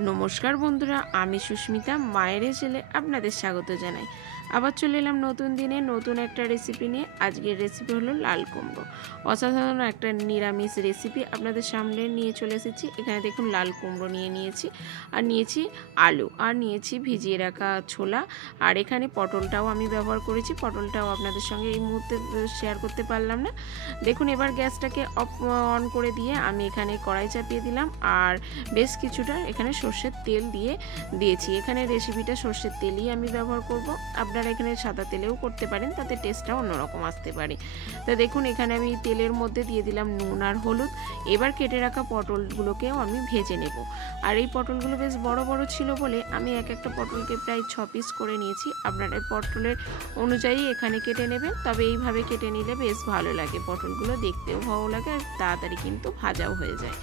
নমস্কার বন্ধুরা, আমি সুস্মিতা মায়ের ছেলে আপনাদের স্বাগত জানাই। আবার চলে এলাম নতুন দিনে নতুন একটা রেসিপি নিয়ে। আজকের রেসিপি হলো লাল কুমড়ো। অসাধারণ একটা নিরামিষ রেসিপি আপনাদের সামনে নিয়ে চলে এসেছি। এখানে দেখুন লাল কুমড়ো নিয়েছি, আর নিয়েছি আলু, আর নিয়েছি ভিজিয়ে রাখা ছোলা, আর এখানে পটলটাও আমি ব্যবহার করেছি। পটলটাও আপনাদের সঙ্গে এই মুহূর্তে শেয়ার করতে পারলাম না। দেখুন এবার গ্যাসটাকে অন করে দিয়ে আমি এখানে কড়াই চাপিয়ে দিলাম, আর বেশ কিছুটা এখানে সর্ষের তেল দিয়েছি। এখানে রেসিপিটা সর্ষের তেলই আমি ব্যবহার করব। আপনারা এখানে সাদা তেলেও করতে পারেন, তাতে টেস্টটা অন্যরকম আসতে পারে। তো দেখুন এখানে আমি তেলের মধ্যে দিয়ে দিলাম নুন আর হলুদ। এবার কেটে রাখা পটলগুলোকেও আমি ভেজে নেব। আর এই পটলগুলো বেশ বড় বড় ছিল বলে আমি একটা পটলকে প্রায় 6 পিস করে নিয়েছি। আপনারা পটলের অনুযায়ী এখানে কেটে নেবেন, তবে এইভাবে কেটে নিলে বেশ ভালো লাগে। পটলগুলো দেখতেও ভালো লাগে আর তাড়াতাড়ি কিন্তু ভাজাও হয়ে যায়।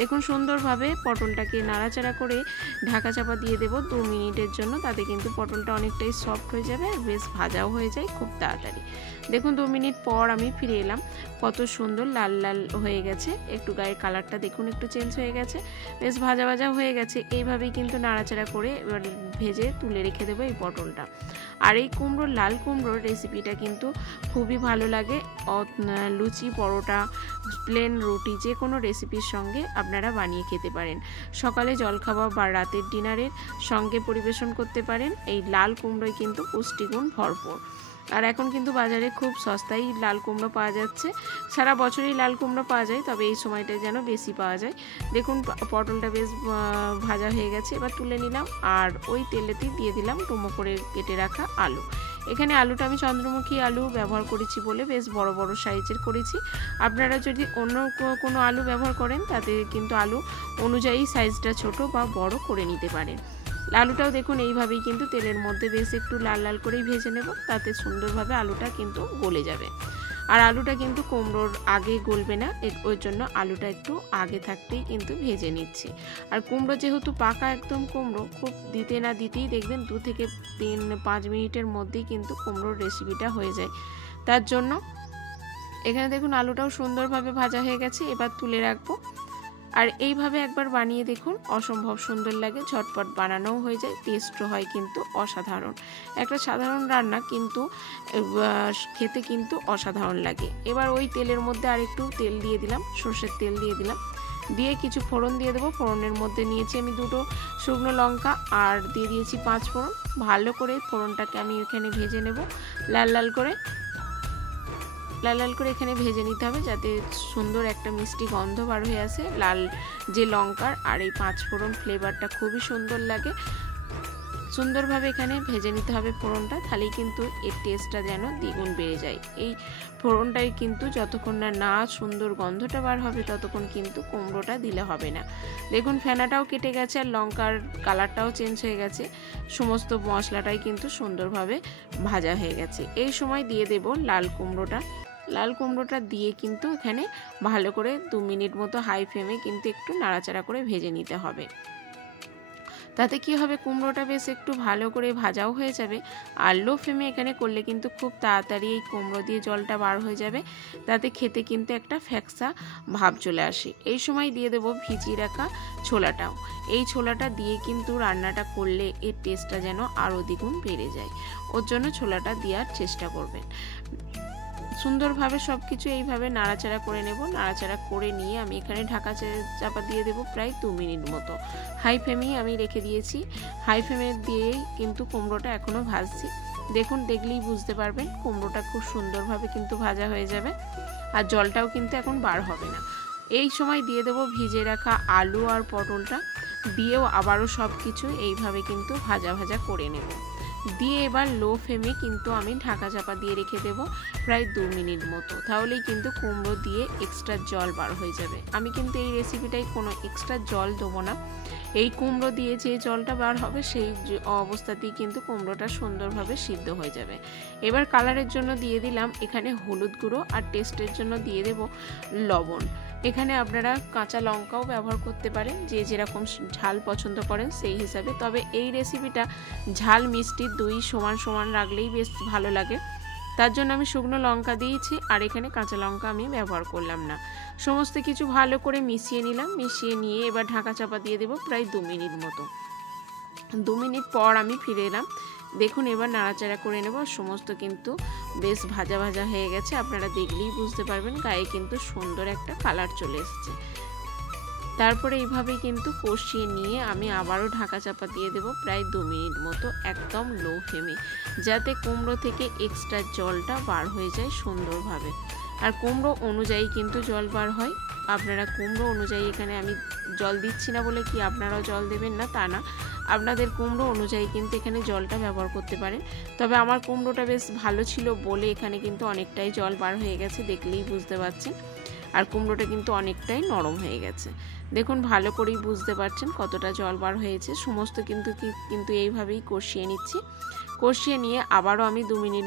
দেখুন সুন্দরভাবে পটলটাকে নাড়াচাড়া করে ঢাকা চাপা দিয়ে দেবো 2 মিনিটের জন্য। তাতে কিন্তু পটলটা অনেকটাই সফট হয়ে যাবে আর বেশ ভাজাও হয়ে যায় খুব তাড়াতাড়ি। দেখুন 2 মিনিট পর আমি ফিরে এলাম। কত সুন্দর লাল লাল হয়ে গেছে, একটু গায়ের কালারটা দেখুন একটু চেঞ্জ হয়ে গেছে, বেশ ভাজা ভাজা হয়ে গেছে। এইভাবেই কিন্তু নাড়াচাড়া করে এবার ভেজে তুলে রেখে দেবো এই পটলটা। আর এই কুমড়োর লাল কুমড়োর রেসিপিটা কিন্তু খুবই ভালো লাগে। লুচি, পরোটা, প্লেন রুটি, যে কোনো রেসিপির সঙ্গে আপনারা বানিয়ে খেতে পারেন। সকালে জলখাবার বা রাতের ডিনারের সঙ্গে পরিবেশন করতে পারেন। এই লাল কুমড়োয় কিন্তু পুষ্টিগুণ ভরপুর। আর এখন কিন্তু বাজারে খুব সস্তায় লাল কুমড়ো পাওয়া যাচ্ছে। সারা বছরই লাল কুমড়ো পাওয়া যায়, তবে এই সময়টায় যেন বেশি পাওয়া যায়। দেখুন পটলটা বেশ ভাজা হয়ে গেছে, এবার তুলে নিলাম। আর ওই তেলেতেই দিয়ে দিলাম ডুমো করে কেটে রাখা আলু। এখানে আলুটা আমি চন্দ্রমুখী আলু ব্যবহার করেছি বলে বেশ বড় বড় সাইজের করেছি। আপনারা যদি অন্য কোনো আলু ব্যবহার করেন তাতে কিন্তু আলু অনুযায়ী সাইজটা ছোট বা বড় করে নিতে পারেন। আলুটাও দেখুন এইভাবেই কিন্তু তেলের মধ্যে বেশ একটু লাল লাল করেই ভেজে নেব, তাতে সুন্দরভাবে আলুটা কিন্তু গলে যাবে। আর আলুটা কিন্তু কুমড়োর আগে গলবে না, ওই জন্য আলুটা একটু আগে থাকতেই কিন্তু ভেজে নিচ্ছি। আর কুমড়ো যেহেতু পাকা একদম কুমড়ো, খুব দিতে না দিতেই দেখবেন 2 থেকে 5 মিনিটের মধ্যেই কিন্তু কুমড়োর রেসিপিটা হয়ে যায়। তার জন্য এখানে দেখুন আলুটাও সুন্দরভাবে ভাজা হয়ে গেছে, এবার তুলে রাখবো। আর এইভাবে একবার বানিয়ে দেখুন, অসম্ভব সুন্দর লাগে, ঝটপট বানানোও হয়ে যায়, টেস্টও হয় কিন্তু অসাধারণ। একটা সাধারণ রান্না কিন্তু খেতে কিন্তু অসাধারণ লাগে। এবার ওই তেলের মধ্যে আরেকটু তেল দিয়ে দিলাম, সর্ষের তেল দিয়ে দিলাম, দিয়ে কিছু ফোড়ন দিয়ে দেবো। ফোড়নের মধ্যে নিয়েছি আমি 2টো শুকনো লঙ্কা, আর দিয়ে দিয়েছি 5 ফোড়ন। ভালো করে ফোড়নটাকে আমি এখানে ভেজে নেব, লাল লাল করে এখানে ভেজে নিতে হবে, যাতে সুন্দর একটা মিষ্টি গন্ধ বার হয়ে আসে লাল যে লঙ্কার। আর এই 5 ফোড়ন ফ্লেভারটা খুবই সুন্দর লাগে। সুন্দরভাবে এখানে ভেজে নিতে হবে ফোড়নটা, তাহলেই কিন্তু এর টেস্টটা যেন দ্বিগুণ বেড়ে যায়। এই ফোড়নটাই কিন্তু যতক্ষণ না সুন্দর গন্ধটা বার হবে ততক্ষণ কিন্তু কুমড়োটা দিলে হবে না। দেখুন ফেনাটাও কেটে গেছে আর লঙ্কার কালারটাও চেঞ্জ হয়ে গেছে, সমস্ত মশলাটাই কিন্তু সুন্দরভাবে ভাজা হয়ে গেছে। এই সময় দিয়ে দেব লাল কুমড়োটা দিয়ে কিন্তু এখানে ভালো করে 2 মিনিট মতো হাই ফ্লেমে কিন্তু একটু নাড়াচাড়া করে ভেজে নিতে হবে। তাতে কি হবে, কুমড়োটা বেশ একটু ভালো করে ভাজাও হয়ে যাবে। আর লো ফ্লেমে এখানে করলে কিন্তু খুব তাড়াতাড়ি এই কুমড়ো দিয়ে জলটা বার হয়ে যাবে, তাতে খেতে কিন্তু একটা ফ্যাকসা ভাব চলে আসে। এই সময় দিয়ে দেবো ভিজিয়ে রাখা ছোলাটাও। এই ছোলাটা দিয়ে কিন্তু রান্নাটা করলে এর টেস্টটা যেন আরও দ্বিগুণ বেড়ে যায়, ওর জন্য ছোলাটা দেওয়ার চেষ্টা করবেন। সুন্দরভাবে সব কিছু এইভাবে নাড়াচাড়া করে নেব। নাড়াচাড়া করে নিয়ে আমি এখানে ঢাকা চাপা দিয়ে দেবো প্রায় 2 মিনিট মতো। হাই ফ্লেমেই আমি রেখে দিয়েছি। হাই ফ্লেমে দিয়েই কিন্তু কুমড়োটা এখনও ভাজছি। দেখুন দেখলেই বুঝতে পারবেন কুমড়োটা খুব সুন্দরভাবে কিন্তু ভাজা হয়ে যাবে, আর জলটাও কিন্তু এখন বার হবে না। এই সময় দিয়ে দেবো ভিজে রাখা আলু আর পটলটা, দিয়েও আবারও সব কিছু এইভাবে কিন্তু ভাজা ভাজা করে নেব। দিয়ে এবার লো ফ্লেমে কিন্তু আমি ঢাকা চাপা দিয়ে রেখে দেব প্রায় 2 মিনিট মতো, তাহলেই কিন্তু কুমড়ো দিয়ে এক্সট্রা জল বার হয়ে যাবে। আমি কিন্তু এই রেসিপিটাই কোনো এক্সট্রা জল দেবো না, এই কুমড়ো দিয়ে যে জলটা বার হবে সেই অবস্থাতেই কিন্তু কুমড়োটা সুন্দরভাবে সিদ্ধ হয়ে যাবে। এবার কালারের জন্য দিয়ে দিলাম এখানে হলুদ গুঁড়ো, আর টেস্টের জন্য দিয়ে দেব লবণ। এখানে আপনারা কাঁচা লঙ্কাও ব্যবহার করতে পারেন, যে যেরকম ঝাল পছন্দ করেন সেই হিসাবে। তবে এই রেসিপিটা ঝাল মিষ্টি দুই সমান সমান রাখলেই বেশ ভালো লাগে। তার জন্য আমি শুকনো লঙ্কা দিয়েছি, আর এখানে কাঁচা লঙ্কা আমি ব্যবহার করলাম না। সমস্ত কিছু ভালো করে মিশিয়ে নিলাম। মিশিয়ে নিয়ে এবার ঢাকা চাপা দিয়ে দেবো প্রায় 2 মিনিট মতো। 2 মিনিট পর আমি ফিরে এলাম। দেখুন এবার নাড়াচাড়া করে নেব। সমস্ত কিন্তু বেশ ভাজা ভাজা হয়ে গেছে, আপনারা দেখলেই বুঝতে পারবেন গায়ে কিন্তু সুন্দর একটা কালার চলে এসেছে। তারপরে এইভাবেই কিন্তু কষিয়ে নিয়ে আমি আবারও ঢাকা চাপা দিয়ে দেব প্রায় 2 মিনিট মতো, একদম লো ফ্লেমে, যাতে কুমড়ো থেকে এক্সট্রা জলটা বার হয়ে যায় সুন্দরভাবে। আর কুমড়ো অনুযায়ী কিন্তু জল বার হয়। আপনারা কুমড়ো অনুযায়ী, এখানে আমি জল দিচ্ছি না বলে কি আপনারাও জল দেবেন না তা না, আপনাদের কুমড়ো অনুযায়ী কিন্তু এখানে জলটা ব্যবহার করতে পারেন। তবে আমার কুমড়োটা বেশ ভালো ছিল বলে এখানে কিন্তু অনেকটাই জল বার হয়ে গেছে, দেখলেই বুঝতে পারছেন। আর কুমড়োটা কিন্তু অনেকটাই নরম হয়ে গেছে, দেখুন ভালো করেই বুঝতে পারছেন কতটা জল বার হয়েছে। সমস্ত কিন্তু এইভাবেই কষিয়ে নিচ্ছি। কষিয়ে নিয়ে আবারও আমি 2 মিনিট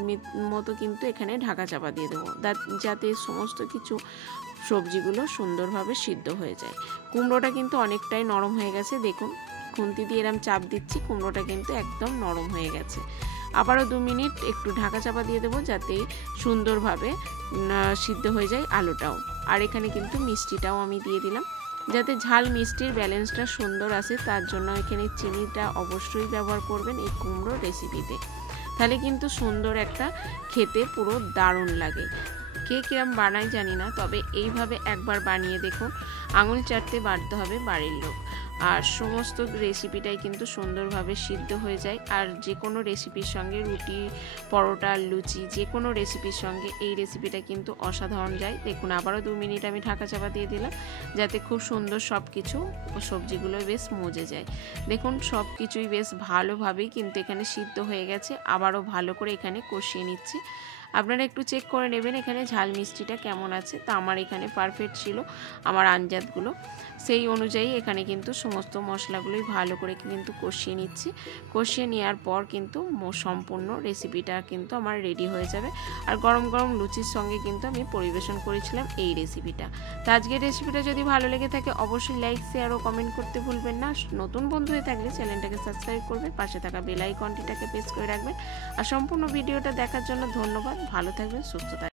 মতো কিন্তু এখানে ঢাকা চাপা দিয়ে দেবো, যাতে সমস্ত কিছু সবজিগুলো সুন্দরভাবে সিদ্ধ হয়ে যায়। কুমড়োটা কিন্তু অনেকটাই নরম হয়ে গেছে, দেখুন খুন্তি দিয়ে এরম চাপ দিচ্ছি, কুমড়োটা কিন্তু একদম নরম হয়ে গেছে। আবারও 2 মিনিট একটু ঢাকা চাপা দিয়ে দেবো, যাতে সুন্দরভাবে সিদ্ধ হয়ে যায় আলুটাও। আর এখানে কিন্তু মিষ্টিটাও আমি দিয়ে দিলাম, যাতে ঝাল মিষ্টির ব্যালেন্সটা সুন্দর আসে। তার জন্য এখানে চিনিটা অবশ্যই ব্যবহার করবেন এই কুমড়োর রেসিপিতে, তাহলে কিন্তু সুন্দর একটা খেতে পুরো দারুণ লাগে। কে কিরম বানায় জানি না, তবে এইভাবে একবার বানিয়ে দেখুন, আঙুল চাটতে বাড়তে হবে বাড়ির লোক। আর সমস্ত রেসিপিটাই কিন্তু সুন্দরভাবে সিদ্ধ হয়ে যায়। আর যে কোনো রেসিপির সঙ্গে, রুটি, পরোটা, লুচি, যে কোনো রেসিপির সঙ্গে এই রেসিপিটা কিন্তু অসাধারণ যায়। দেখুন আবারও 2 মিনিট আমি ঢাকা চাপা দিয়ে দিলাম, যাতে খুব সুন্দর সব কিছু সবজিগুলো বেশ মজে যায়। দেখুন সব কিছুই বেশ ভালোভাবেই কিন্তু এখানে সিদ্ধ হয়ে গেছে। আবারও ভালো করে এখানে কষিয়ে নিচ্ছি। আপনারা একটু চেক করে নেবেন এখানে ঝাল মিষ্টিটা কেমন আছে। তা আমার এখানে পারফেক্ট ছিল আমার আঞ্জাতগুলো, সেই অনুযায়ী এখানে কিন্তু সমস্ত মশলাগুলোই ভালো করে কিন্তু কষিয়ে নিচ্ছি। কষিয়ে নেওয়ার পর কিন্তু সম্পূর্ণ রেসিপিটা কিন্তু আমার রেডি হয়ে যাবে। আর গরম গরম লুচির সঙ্গে কিন্তু আমি পরিবেশন করেছিলাম এই রেসিপিটা। তো আজকের রেসিপিটা যদি ভালো লেগে থাকে অবশ্যই লাইক, শেয়ার ও কমেন্ট করতে ভুলবেন না। নতুন বন্ধু হয়ে থাকলে চ্যানেলটাকে সাবস্ক্রাইব করবেন, পাশে থাকা বেল আইকনটিটাকে প্রেস করে রাখবেন। আর সম্পূর্ণ ভিডিওটা দেখার জন্য ধন্যবাদ। ভালো থাকবেন, সুস্থ থাকবেন।